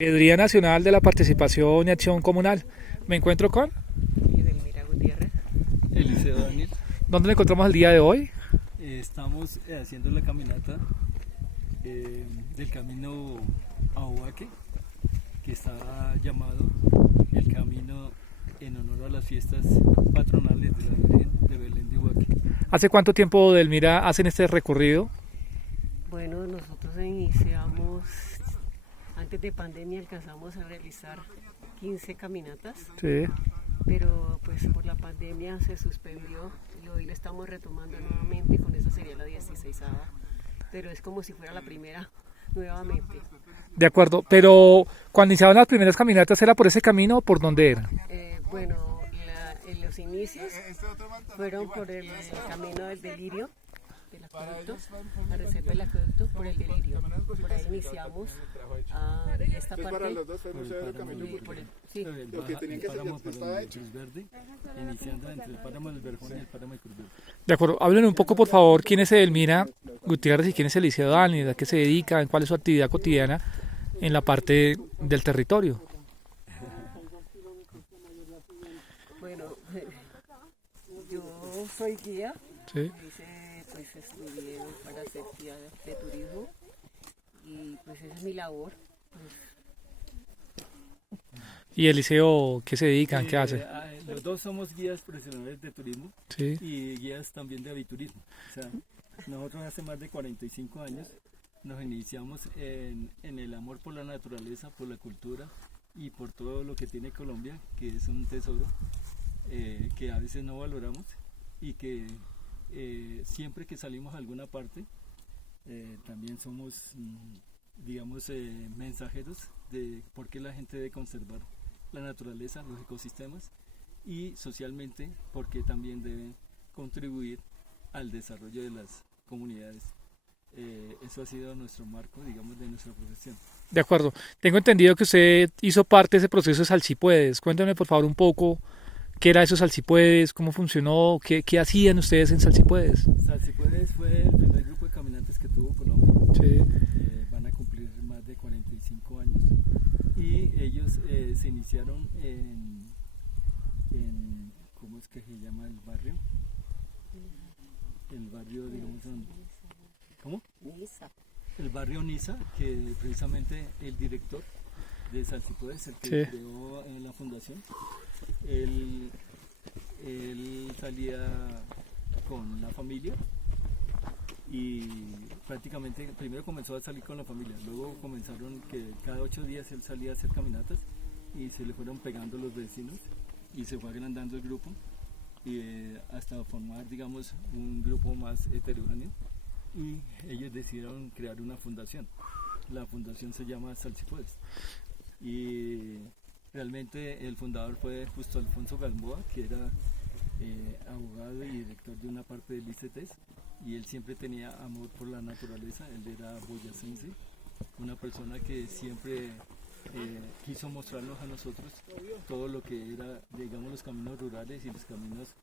Día Nacional de la Participación y Acción Comunal. Me encuentro con... Edelmira Gutiérrez. Eliseo Daniel. ¿Dónde nos encontramos el día de hoy? Estamos haciendo la caminata del camino a Ovaque, que está llamado el camino en honor a las fiestas patronales de la Virgen de Belén de Ovaque. ¿Hace cuánto tiempo, Delmira, hacen este recorrido? Bueno, nosotros iniciamos, antes de pandemia alcanzamos a realizar 15 caminatas, Sí. pero pues por la pandemia se suspendió y hoy la estamos retomando nuevamente y con esa sería la 16ª, pero es como si fuera la primera nuevamente. De acuerdo, pero cuando iniciaban las primeras caminatas, ¿era por ese camino o por dónde era? Bueno, en los inicios fueron por el camino del delirio, del acueducto, la reserva del acueducto, por el delirio. Por ahí iniciamos esta parte. Por el páramo del Cruz Verde, iniciando entre el páramo del Verjón y el páramo de Cruz Verde. De acuerdo, hablen un poco, por favor, quién es Edelmira Gutiérrez y quién es Eliseo Daniel, a qué se dedica, cuál es su actividad cotidiana en la parte del territorio. Bueno, yo soy guía, Sí. pues estudié para ser guía de turismo y pues esa es mi labor. ¿Y Eliseo qué se dedican, qué hace? Los dos somos guías profesionales de turismo Sí. y guías también de aviturismo. O sea, nosotros hace más de 45 años nos iniciamos en el amor por la naturaleza, por la cultura y por todo lo que tiene Colombia, que es un tesoro que a veces no valoramos y que siempre que salimos a alguna parte también somos, digamos, mensajeros de por qué la gente debe conservar la naturaleza, los ecosistemas y socialmente porque también deben contribuir al desarrollo de las comunidades. Eso ha sido nuestro marco, digamos, de nuestra profesión. De acuerdo. Tengo entendido que usted hizo parte de ese proceso de Salsipuedes. Cuéntame, por favor, un poco qué era eso Salsipuedes, cómo funcionó, qué hacían ustedes en Salsipuedes. Salsipuedes fue el primer grupo de caminantes que tuvo Colombia. Sí. Van a cumplir más de 45 años y ellos se iniciaron en ¿cómo es que se llama el barrio? El barrio, digamos, ¿cómo? Nisa. El barrio Niza, que precisamente el director de Salsipuedes, el que Sí. creó la fundación, él salía con la familia y prácticamente primero comenzó a salir con la familia, luego comenzaron que cada 8 días él salía a hacer caminatas y se le fueron pegando los vecinos y se fue agrandando el grupo y hasta formar, digamos, un grupo más heterogéneo y ellos decidieron crear una fundación. La fundación se llama Salsipuedes y realmente el fundador fue Justo Alfonso Gamboa, que era abogado y director de una parte del ICETES y él siempre tenía amor por la naturaleza. Él era boyacense, una persona que siempre quiso mostrarnos a nosotros todo lo que era, digamos, los caminos rurales y los caminos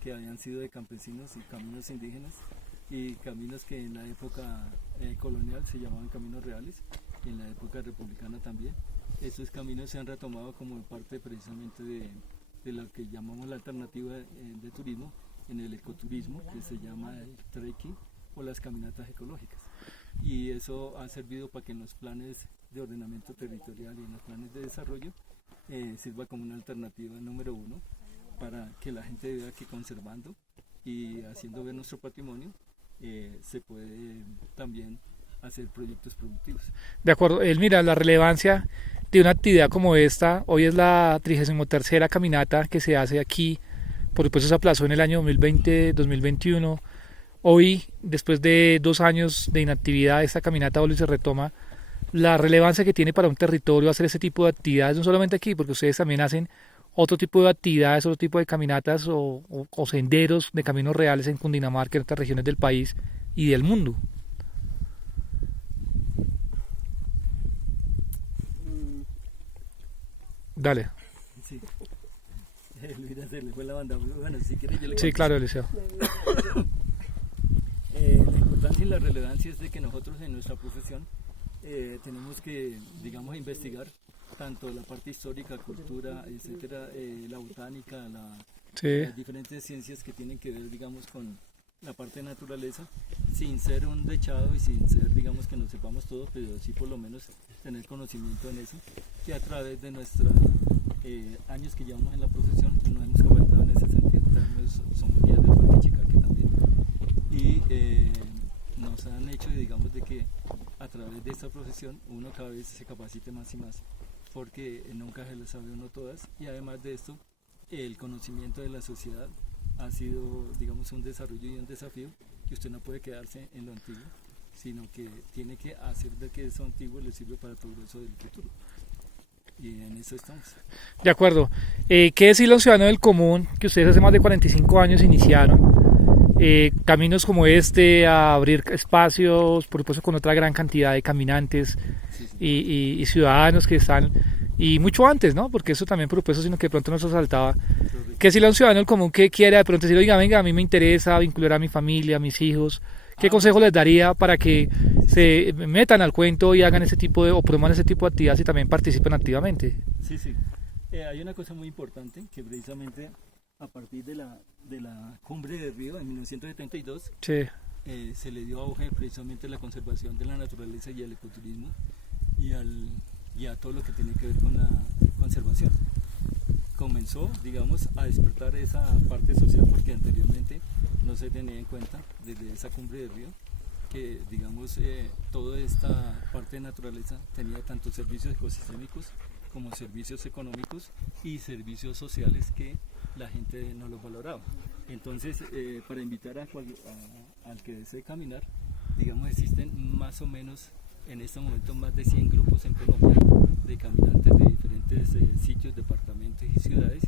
que habían sido de campesinos y caminos indígenas y caminos que en la época colonial se llamaban caminos reales y en la época republicana también. Estos caminos se han retomado como parte precisamente de lo que llamamos la alternativa de turismo en el ecoturismo, que se llama el trekking o las caminatas ecológicas. Y eso ha servido para que en los planes de ordenamiento territorial y en los planes de desarrollo sirva como una alternativa número 1 para que la gente vea que conservando y haciendo ver nuestro patrimonio se puede también hacer proyectos productivos. De acuerdo. Mira, la relevancia de una actividad como esta, hoy es la 33ª caminata que se hace aquí, por supuesto se aplazó en el año 2020-2021. Hoy, después de 2 años de inactividad, esta caminata hoy se retoma. La relevancia que tiene para un territorio hacer ese tipo de actividades, no solamente aquí, porque ustedes también hacen otro tipo de actividades, otro tipo de caminatas o senderos de caminos reales en Cundinamarca, en otras regiones del país y del mundo. Dale. Sí. Luis, se le fue la banda. Bueno, si quieres yo le Sí, claro, Eliseo. La importancia y la relevancia es de que nosotros en nuestra profesión tenemos que, digamos, investigar tanto la parte histórica, cultura, etcétera, la botánica, Sí. las diferentes ciencias que tienen que ver, digamos, con la parte de naturaleza, sin ser un dechado y sin ser, digamos, que no sepamos todo, pero sí por lo menos tener conocimiento en eso, que a través de nuestros años que llevamos en la profesión nos hemos capacitado en ese sentido. Somos guías del Parque Chicaque también, y nos han hecho, digamos, de que a través de esta profesión uno cada vez se capacite más y más, porque nunca se las sabe uno todas, y además de esto, el conocimiento de la sociedad ha sido, digamos, un desarrollo y un desafío, que usted no puede quedarse en lo antiguo, sino que tiene que hacer de que eso antiguo le sirve para el progreso del futuro. Y en eso estamos. De acuerdo. ¿Qué decirle a un ciudadano del común que ustedes hace más de 45 años iniciaron? Caminos como este, a abrir espacios, por supuesto con otra gran cantidad de caminantes y ciudadanos que están, y mucho antes, ¿no? Porque eso también por supuesto, sino que de pronto nos asaltaba. ¿Qué decirle a un ciudadano del común que quiera de pronto decir, oiga, venga, a mí me interesa vincular a mi familia, a mis hijos? ¿Qué consejo les daría para que se metan al cuento y hagan ese tipo de, o promuevan ese tipo de actividades y también participen activamente? Sí. Hay una cosa muy importante que precisamente a partir de la cumbre de Río en 1972 Sí. Se le dio auge precisamente a la conservación de la naturaleza y al ecoturismo y a todo lo que tiene que ver con la conservación. Comenzó, digamos, a despertar esa parte social, porque anteriormente no se tenía en cuenta desde esa cumbre de Río que, digamos, toda esta parte de naturaleza tenía tanto servicios ecosistémicos como servicios económicos y servicios sociales que la gente no los valoraba. Entonces, para invitar al que desee caminar, digamos, existen más o menos en este momento más de 100 grupos en Colombia de caminantes de diferentes sitios, departamentos y ciudades,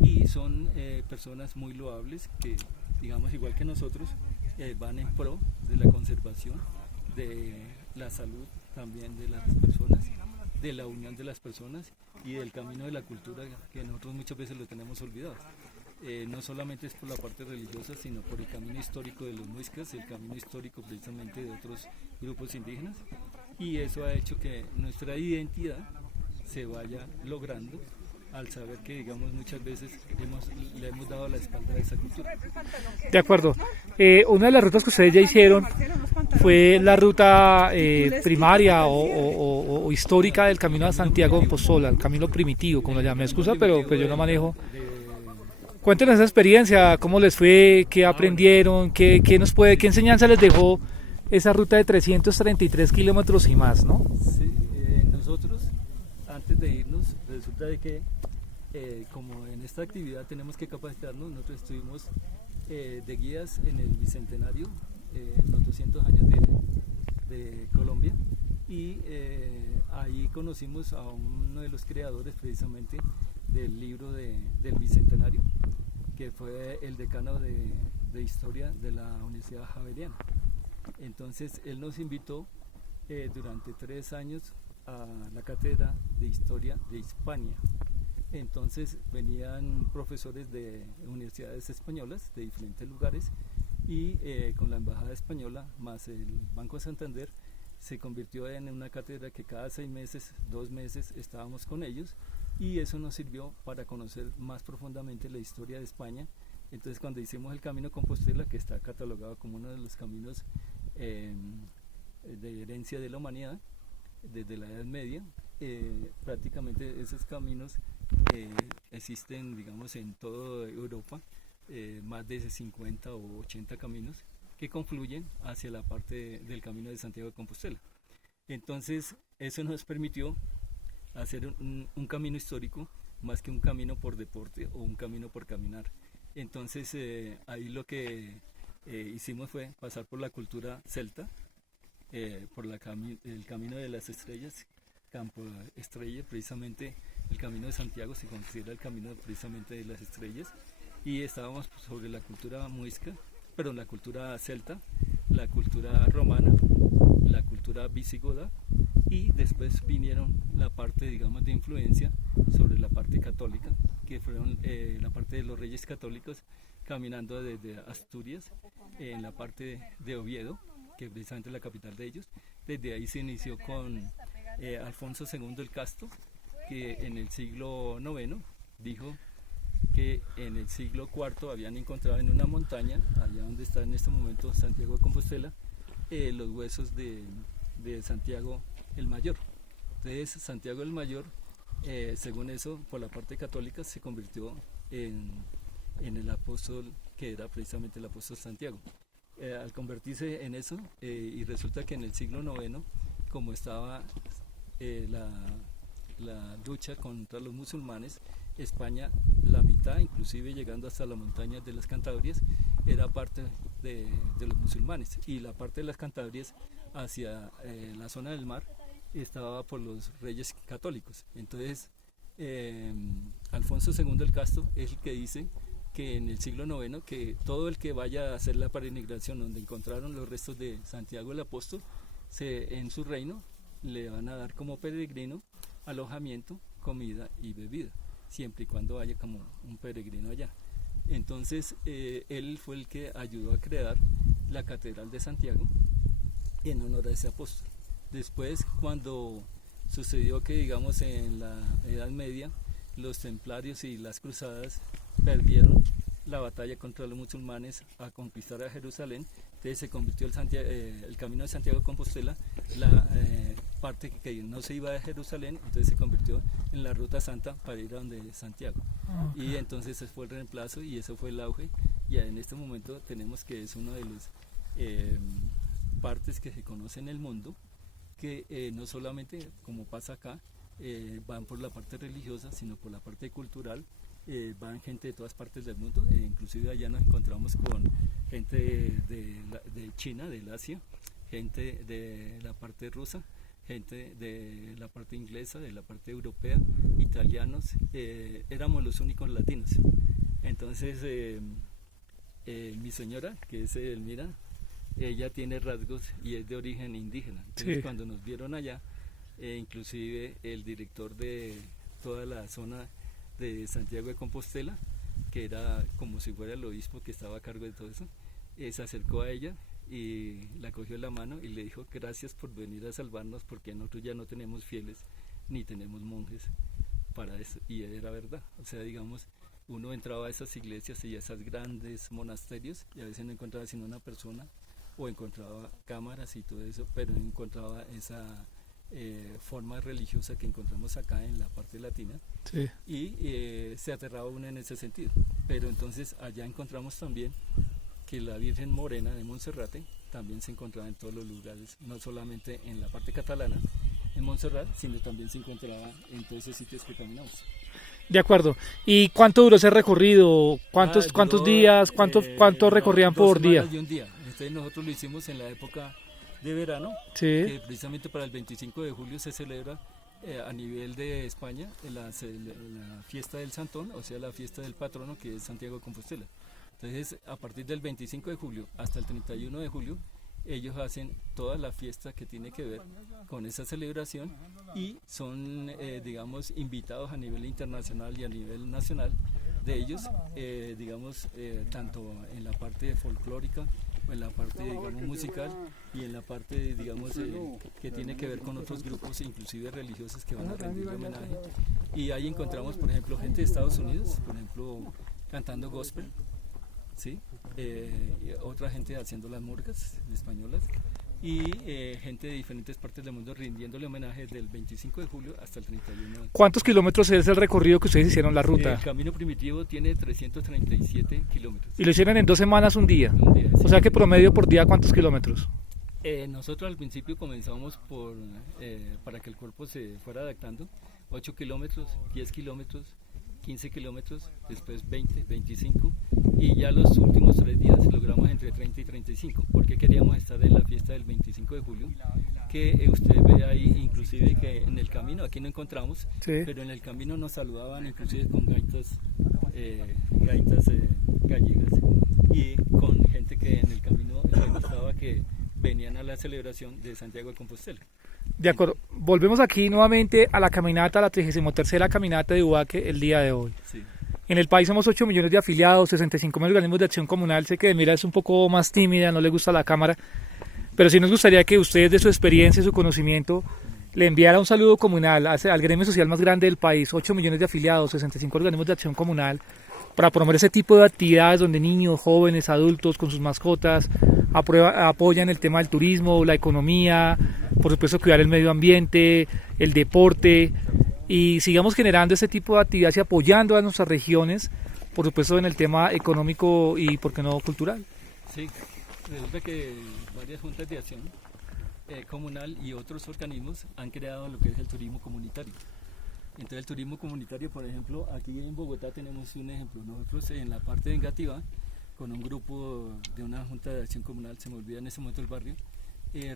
y son personas muy loables que, digamos, igual que nosotros, van en pro de la conservación, de la salud también de las personas, de la unión de las personas y del camino de la cultura, que nosotros muchas veces lo tenemos olvidado. No solamente es por la parte religiosa, sino por el camino histórico de los muiscas, el camino histórico precisamente de otros grupos indígenas, y eso ha hecho que nuestra identidad se vaya logrando al saber que, digamos, muchas veces le hemos dado la espalda a esa cultura. De acuerdo. Una de las rutas que ustedes ya hicieron fue la ruta primaria o histórica del Camino de Santiago de Compostela, el camino primitivo, como lo llaman. Me excusa, pero yo no manejo. Cuéntenos esa experiencia, cómo les fue, qué aprendieron, qué enseñanza les dejó esa ruta de 333 kilómetros y más, ¿no? Sí, nosotros, antes de irnos, resulta de que como en esta actividad tenemos que capacitarnos, nosotros estuvimos de guías en el Bicentenario, en los 200 años de Colombia, y ahí conocimos a uno de los creadores precisamente del libro del Bicentenario, que fue el decano de Historia de la Universidad Javeriana. Entonces él nos invitó durante 3 años a la cátedra de Historia de Hispania. Entonces venían profesores de universidades españolas de diferentes lugares, y con la embajada española más el Banco de Santander se convirtió en una cátedra que cada 6 meses, 2 meses estábamos con ellos, y eso nos sirvió para conocer más profundamente la historia de España. Entonces, cuando hicimos el Camino Compostela, que está catalogado como uno de los caminos de herencia de la humanidad desde la Edad Media, prácticamente esos caminos existen, digamos, en toda Europa, más de 50 o 80 caminos que confluyen hacia la parte del Camino de Santiago de Compostela. Entonces, eso nos permitió hacer un camino histórico más que un camino por deporte o un camino por caminar. Entonces, ahí lo que hicimos fue pasar por la cultura celta, por el camino de las estrellas, Campo Estrella, precisamente el camino de Santiago se considera el camino precisamente de las estrellas, y estábamos sobre la cultura muisca, pero la cultura celta, la cultura romana, la cultura visigoda, y después vinieron la parte, digamos, de influencia sobre la parte católica, que fueron la parte de los reyes católicos caminando desde Asturias, en la parte de Oviedo, que es precisamente la capital de ellos. Desde ahí se inició con Alfonso II el Casto, que en el siglo IX dijo que en el siglo IV habían encontrado en una montaña, allá donde está en este momento Santiago de Compostela, los huesos de Santiago el Mayor. Entonces Santiago el Mayor, según eso, por la parte católica, se convirtió en el apóstol que era precisamente el apóstol Santiago. Al convertirse en eso, y resulta que en el siglo IX, como estaba la lucha contra los musulmanes, España, la mitad, inclusive llegando hasta las montañas de las Cantabrias, era parte de los musulmanes, y la parte de las Cantabrias hacia la zona del mar estaba por los reyes católicos. Entonces Alfonso II el Casto es el que dice que en el siglo IX, que todo el que vaya a hacer la peregrinación donde encontraron los restos de Santiago el Apóstol, en su reino le van a dar como peregrino alojamiento, comida y bebida, siempre y cuando haya como un peregrino allá. Entonces él fue el que ayudó a crear la Catedral de Santiago en honor a ese apóstol. Después, cuando sucedió que, digamos, en la Edad Media los templarios y las cruzadas perdieron la batalla contra los musulmanes a conquistar a Jerusalén, entonces se convirtió el camino de Santiago de Compostela, la parte que no se iba de Jerusalén, entonces se convirtió en la ruta santa para ir a donde Santiago. Okay. Y entonces ese fue el reemplazo y eso fue el auge, y en este momento tenemos que es uno de los partes que se conoce en el mundo, que no solamente, como pasa acá, van por la parte religiosa, sino por la parte cultural. Van gente de todas partes del mundo, inclusive allá nos encontramos con gente de China, del Asia, gente de la parte rusa, gente de la parte inglesa, de la parte europea, italianos, éramos los únicos latinos. Entonces mi señora, que es Elmira, ella tiene rasgos y es de origen indígena. Entonces, sí, cuando nos vieron allá, inclusive el director de toda la zona de Santiago de Compostela, que era como si fuera el obispo que estaba a cargo de todo eso, se acercó a ella y la cogió de la mano y le dijo: gracias por venir a salvarnos, porque nosotros ya no tenemos fieles ni tenemos monjes para eso. Y era verdad, o sea, digamos, uno entraba a esas iglesias y a esos grandes monasterios y a veces no encontraba sino una persona, o encontraba cámaras y todo eso, pero no encontraba esa forma religiosa que encontramos acá en la parte latina. Sí. Y se aterraba uno en ese sentido. Pero entonces allá encontramos también que la Virgen Morena de Monserrate también se encontraba en todos los lugares, no solamente en la parte catalana, en Montserrat, sino también se encontraba en todos esos sitios que caminamos. De acuerdo. ¿Y cuánto duró ese recorrido? ¿Cuántos días? ¿Cuánto recorrían por día? De un día. Entonces nosotros lo hicimos en la época de verano, sí, que precisamente para el 25 de julio se celebra a nivel de España la fiesta del Santón, o sea, la fiesta del patrono, que es Santiago de Compostela. Entonces, a partir del 25 de julio hasta el 31 de julio, ellos hacen toda la fiesta que tiene que ver con esa celebración y son, digamos, invitados a nivel internacional y a nivel nacional de ellos, digamos, tanto en la parte folclórica, en la parte, digamos, musical, y en la parte, digamos, que tiene que ver con otros grupos, inclusive religiosos, que van a rendirle homenaje. Y ahí encontramos, por ejemplo, gente de Estados Unidos, por ejemplo, cantando gospel, ¿sí? Otra gente haciendo las murgas españolas, y gente de diferentes partes del mundo rindiéndole homenaje del 25 de julio hasta el 31. ¿Cuántos kilómetros es el recorrido que ustedes hicieron, la ruta? El camino primitivo tiene 337 kilómetros. ¿Y lo hicieron en 2 semanas, un día? Un día, sí. O sea que promedio por día, ¿cuántos kilómetros? Nosotros al principio comenzamos para que el cuerpo se fuera adaptando, 8 kilómetros, 10 kilómetros, 15 kilómetros, después 20, 25, y ya los últimos 3 días logramos entre 30 y 35, porque queríamos estar en la fiesta del 25 de julio, que usted ve ahí, inclusive que en el camino, aquí no encontramos, sí, pero en el camino nos saludaban inclusive con gaitas gallegas, y con gente que en el camino les gustaba, que venían a la celebración de Santiago de Compostela. De acuerdo, volvemos aquí nuevamente a la caminata, a la 33ª caminata de Ubaque el día de hoy. Sí. En el país somos 8 millones de afiliados, 65.000 organismos de acción comunal. Sé que Elmira es un poco más tímida, no le gusta la cámara, pero sí nos gustaría que ustedes, de su experiencia y su conocimiento, le enviara un saludo comunal al gremio social más grande del país, 8 millones de afiliados, 65 organismos de acción comunal, para promover ese tipo de actividades donde niños, jóvenes, adultos con sus mascotas apoyan el tema del turismo, la economía, por supuesto cuidar el medio ambiente, el deporte, y sigamos generando ese tipo de actividades y apoyando a nuestras regiones, por supuesto en el tema económico y, ¿por qué no, cultural? Sí, resulta que varias juntas de acción comunal y otros organismos han creado lo que es el turismo comunitario. Entonces el turismo comunitario, por ejemplo, aquí en Bogotá tenemos un ejemplo. Nosotros en la parte de Engativá, con un grupo de una junta de acción comunal, se me olvida en ese momento el barrio,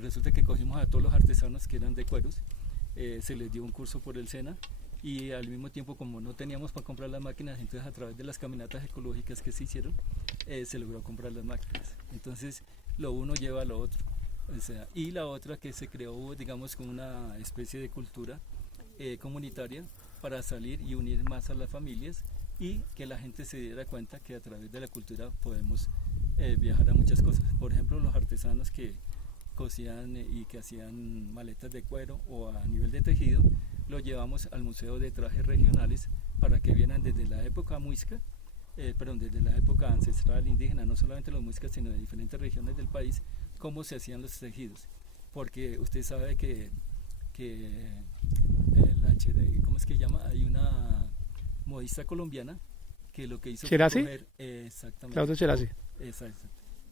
resulta que cogimos a todos los artesanos que eran de cueros, se les dio un curso por el SENA y al mismo tiempo, como no teníamos para comprar las máquinas, entonces a través de las caminatas ecológicas que se hicieron, se logró comprar las máquinas. Entonces lo uno lleva a lo otro. O sea, y la otra que se creó, digamos, como una especie de cultura comunitaria para salir y unir más a las familias y que la gente se diera cuenta que a través de la cultura podemos viajar a muchas cosas. Por ejemplo, los artesanos que cosían y que hacían maletas de cuero o a nivel de tejido, lo llevamos al Museo de Trajes Regionales para que vieran desde la época muisca, desde la época ancestral indígena, no solamente los muiscas, sino de diferentes regiones del país, cómo se hacían los tejidos. Porque usted sabe que ¿cómo es que llama? Hay una modista colombiana que lo que hizo fue coger, exactamente, Claudia Cherasi.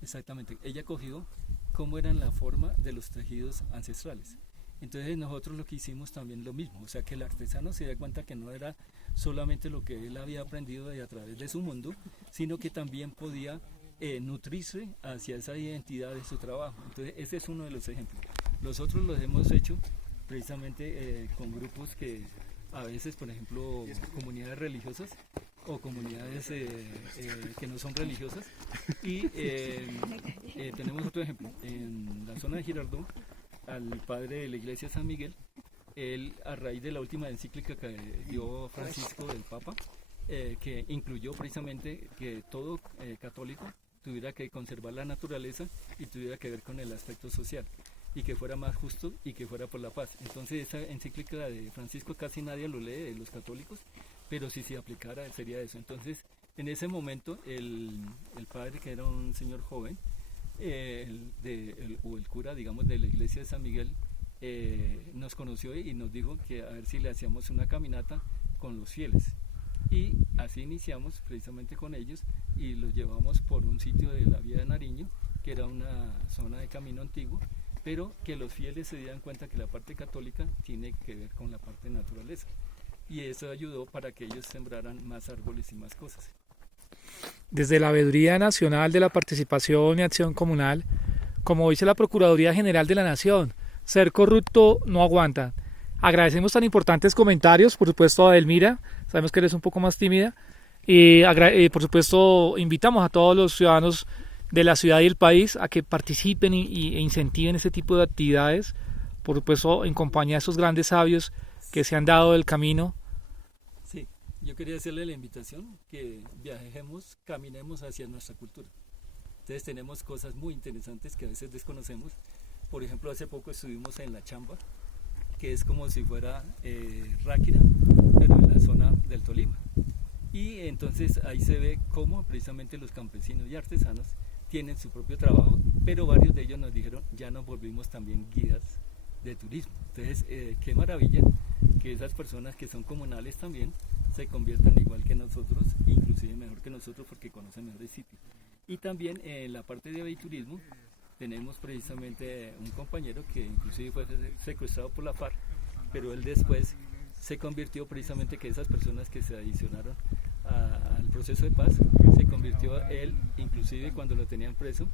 Exactamente, ella cogió cómo eran la forma de los tejidos ancestrales. Entonces nosotros lo que hicimos también lo mismo, o sea que el artesano se da cuenta que no era solamente lo que él había aprendido a través de su mundo, sino que también podía nutrirse hacia esa identidad de su trabajo. Entonces ese es uno de los ejemplos. Los otros los hemos hecho precisamente con grupos que a veces, por ejemplo, comunidades religiosas o comunidades que no son religiosas, y tenemos otro ejemplo en la zona de Girardot, al padre de la iglesia San Miguel. Él, a raíz de la última encíclica que dio Francisco del Papa, que incluyó precisamente que todo católico tuviera que conservar la naturaleza y tuviera que ver con el aspecto social, y que fuera más justo y que fuera por la paz. Entonces esa encíclica de Francisco casi nadie lo lee de los católicos, pero si se aplicara sería eso. Entonces en ese momento el padre, que era un señor joven, o el cura, digamos, de la iglesia de San Miguel, nos conoció y nos dijo que a ver si le hacíamos una caminata con los fieles. Y así iniciamos precisamente con ellos y los llevamos por un sitio de la Vía de Nariño, que era una zona de camino antiguo, pero que los fieles se dieran cuenta que la parte católica tiene que ver con la parte naturaleza, y eso ayudó para que ellos sembraran más árboles y más cosas. Desde la Veeduría Nacional de la Participación y Acción Comunal, como dice la Procuraduría General de la Nación, ser corrupto no aguanta. Agradecemos tan importantes comentarios, por supuesto a Edelmira, sabemos que eres un poco más tímida, y por supuesto invitamos a todos los ciudadanos de la ciudad y el país a que participen e incentiven ese tipo de actividades, por supuesto en compañía de esos grandes sabios que se han dado el camino. Sí, yo quería hacerle la invitación que viajemos, caminemos hacia nuestra cultura. Entonces tenemos cosas muy interesantes que a veces desconocemos. Por ejemplo, hace poco estuvimos en La Chamba, que es como si fuera Ráquira, pero en la zona del Tolima. Y entonces ahí se ve cómo precisamente los campesinos y artesanos tienen su propio trabajo, pero varios de ellos nos dijeron, ya nos volvimos también guías de turismo. Entonces, qué maravilla que esas personas que son comunales también se conviertan igual que nosotros, inclusive mejor que nosotros porque conocen mejor el sitio. Y también en la parte de aviturismo tenemos precisamente un compañero que inclusive fue secuestrado por la FARC, pero él después se convirtió precisamente que esas personas que se adicionaron al proceso de paz, se convirtió él, inclusive cuando lo tenían preso,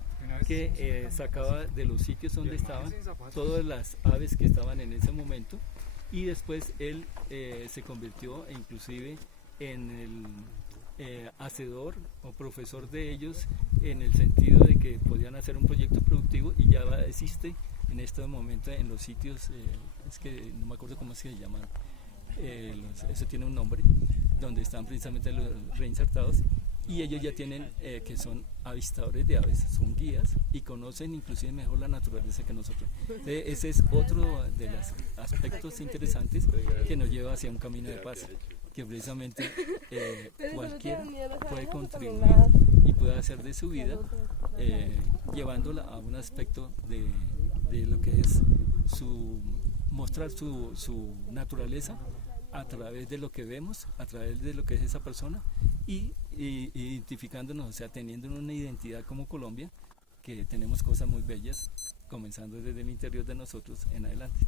que sacaba de los sitios donde estaban todas las aves que estaban en ese momento, y después él se convirtió inclusive en el hacedor o profesor de ellos, en el sentido de que podían hacer un proyecto productivo, y ya existe en este momento en los sitios, es que no me acuerdo cómo se llaman, eso tiene un nombre, donde están precisamente los reinsertados, y ellos ya tienen que son avistadores de aves, son guías y conocen inclusive mejor la naturaleza que nosotros. Ese es otro de los aspectos interesantes que nos lleva hacia un camino de paz, que precisamente cualquiera puede contribuir y puede hacer de su vida llevándola a un aspecto de lo que es mostrar su naturaleza a través de lo que vemos, a través de lo que es esa persona y identificándonos, o sea, teniendo una identidad como Colombia, que tenemos cosas muy bellas, comenzando desde el interior de nosotros en adelante.